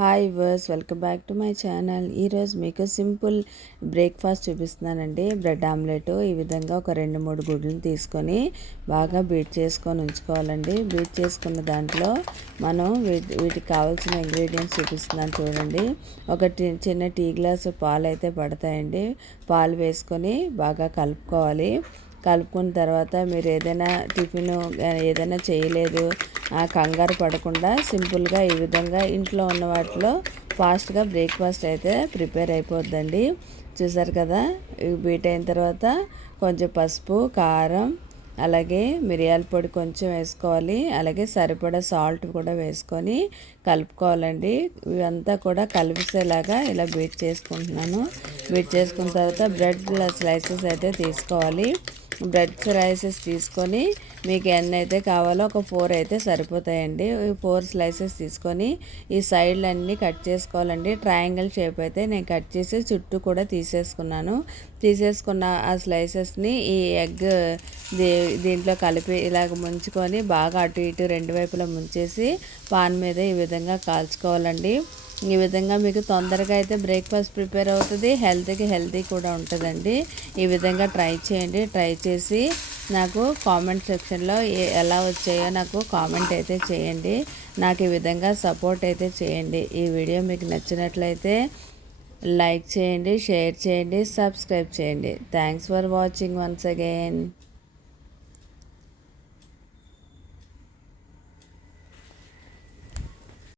Hi viewers, welcome back to my channel. ఈరోజు మీకు simple breakfast చూపిస్తున్నానండి. Bread omelette. ఈ విధంగా ఒక 2-3 గుడ్లను తీసుకొని బాగా బీట్ చేసుకొని ఉంచుకోవాలండి. బీట్ చేసుకున్న దాంట్లో మనం వీటికి కావాల్సిన ఇంగ్రీడియంట్స్ చూపిస్తున్నాను చూడండి. ఒక చిన్న టీ గ్లాసు పాలు అయితే పడతాయండి. పాలు వేసుకొని బాగా కలుపుకోవాలి. కలుపుకున్న తర్వాత మీరు ఏదైనా టిఫిన్ ఏదైనా చేయలేదు కంగారు పడకుండా సింపుల్గా ఈ విధంగా ఇంట్లో ఉన్న వాటిలో ఫాస్ట్గా బ్రేక్ఫాస్ట్ అయితే ప్రిపేర్ అయిపోద్దండి. చూసారు కదా, బీట్ అయిన తర్వాత కొంచెం పసుపు, కారం, అలాగే మిరియాల పొడి కొంచెం వేసుకోవాలి. అలాగే సరిపడా సాల్ట్ కూడా వేసుకొని కలుపుకోవాలండి. ఇవంతా కూడా కలిపేసేలాగా ఇలా బీట్ చేసుకుంటున్నాను. బీట్ చేసుకున్న తర్వాత బ్రెడ్ స్లైసెస్ అయితే తీసుకోవాలి. బ్రెడ్ స్లైసెస్ తీసుకొని మీకు ఎన్ని అయితే కావాలో ఒక 4 అయితే సరిపోతాయండి. 4 స్లైసెస్ తీసుకొని ఈ సైడ్లు అన్నీ కట్ చేసుకోవాలండి. ట్రయాంగిల్ షేప్ అయితే నేను కట్ చేసి చుట్టూ కూడా తీసేసుకున్న ఆ స్లైసెస్ని ఈ ఎగ్ దీంట్లో కలిపి ఇలాగ ముంచుకొని బాగా అటు ఇటు 2 వైపులా ముంచేసి పాన్ మీద ఈ విధంగా కాల్చుకోవాలండి. ఈ విధంగా మీకు తొందరగా అయితే బ్రేక్ఫాస్ట్ ప్రిపేర్ అవుతుంది, హెల్తీ కూడా ఉంటుందండి. ఈ విధంగా ట్రై చేయండి. ట్రై చేసి నాకు కామెంట్ సెక్షన్లో ఎలా వచ్చాయో నాకు కామెంట్ అయితే చేయండి. నాకు ఈ విధంగా సపోర్ట్ అయితే చేయండి. ఈ వీడియో మీకు నచ్చినట్లయితే లైక్ చేయండి, షేర్ చేయండి, సబ్స్క్రైబ్ చేయండి. Thanks for watching once again.